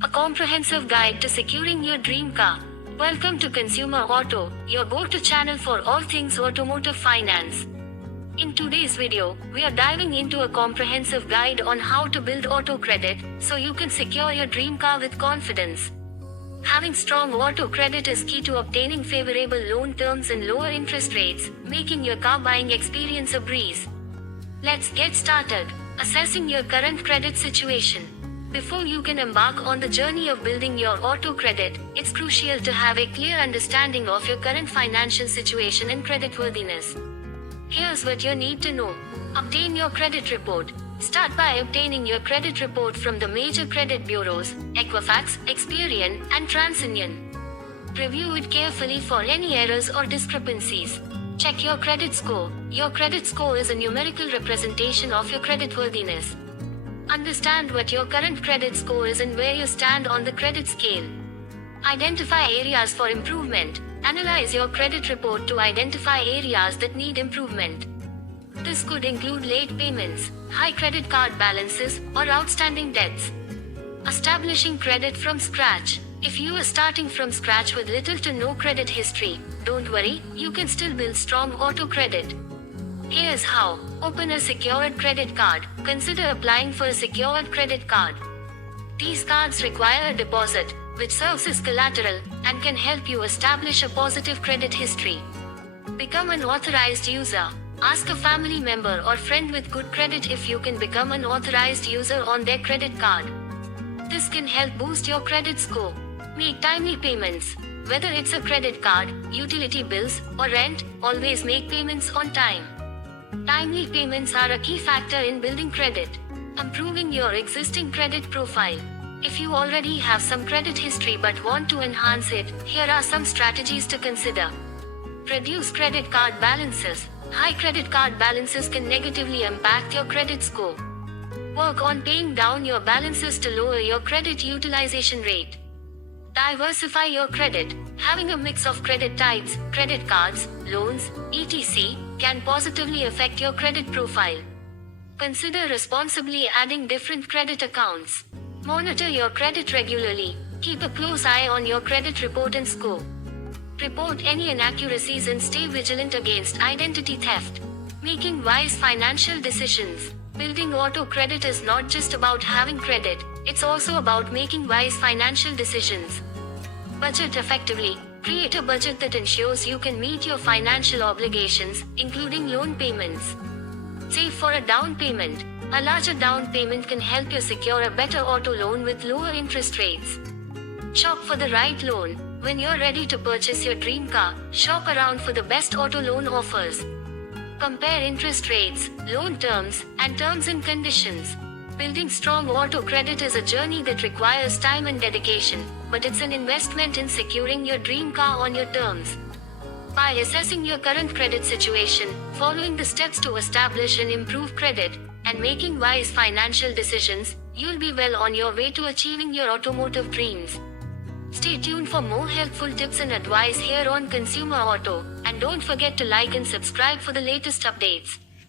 a comprehensive guide to securing your dream car. Welcome to Consumer Auto, your go-to channel for all things automotive finance. In today's video, we are diving into a comprehensive guide on how to build auto credit so you can secure your dream car with confidence. Having strong auto credit is key to obtaining favorable loan terms and lower interest rates, making your car buying experience a breeze. Let's get started. Assessing your current credit situation. Before you can embark on the journey of building your auto credit, it's crucial to have a clear understanding of your current financial situation and creditworthiness. Here's what you need to know. Obtain your credit report. Start by obtaining your credit report from the major credit bureaus, Equifax, Experian, and TransUnion. Review it carefully for any errors or discrepancies. Check your credit score. Your credit score is a numerical representation of your creditworthiness. Understand what your current credit score is and where you stand on the credit scale. Identify areas for improvement. Analyze your credit report to identify areas that need improvement. This could include late payments, high credit card balances, or outstanding debts. Establishing credit from scratch. If you are starting from scratch with little to no credit history, don't worry, you can still build strong auto credit. Here's how. Open a secured credit card. Consider applying for a secured credit card. These cards require a deposit, which serves as collateral, and can help you establish a positive credit history. Become an authorized user. Ask a family member or friend with good credit if you can become an authorized user on their credit card. This can help boost your credit score. Make timely payments. Whether it's a credit card, utility bills, or rent, always make payments on time. Timely payments are a key factor in building credit. Improving your existing credit profile. If you already have some credit history but want to enhance it, here are some strategies to consider. Reduce credit card balances. High credit card balances can negatively impact your credit score. Work on paying down your balances to lower your credit utilization rate. Diversify your credit. Having a mix of credit types, credit cards, loans, etc., can positively affect your credit profile. Consider responsibly adding different credit accounts. Monitor your credit regularly. Keep a close eye on your credit report and score. Report any inaccuracies and stay vigilant against identity theft. Making wise financial decisions. Building auto credit is not just about having credit, it's also about making wise financial decisions. Budget effectively. Create a budget that ensures you can meet your financial obligations, including loan payments. Save for a down payment. A larger down payment can help you secure a better auto loan with lower interest rates. Shop for the right loan. When you're ready to purchase your dream car, shop around for the best auto loan offers. Compare interest rates, loan terms, and terms and conditions. Building strong auto credit is a journey that requires time and dedication, but it's an investment in securing your dream car on your terms. By assessing your current credit situation, following the steps to establish and improve credit, and making wise financial decisions, you'll be well on your way to achieving your automotive dreams. Stay tuned for more helpful tips and advice here on Consumer Auto, and don't forget to like and subscribe for the latest updates.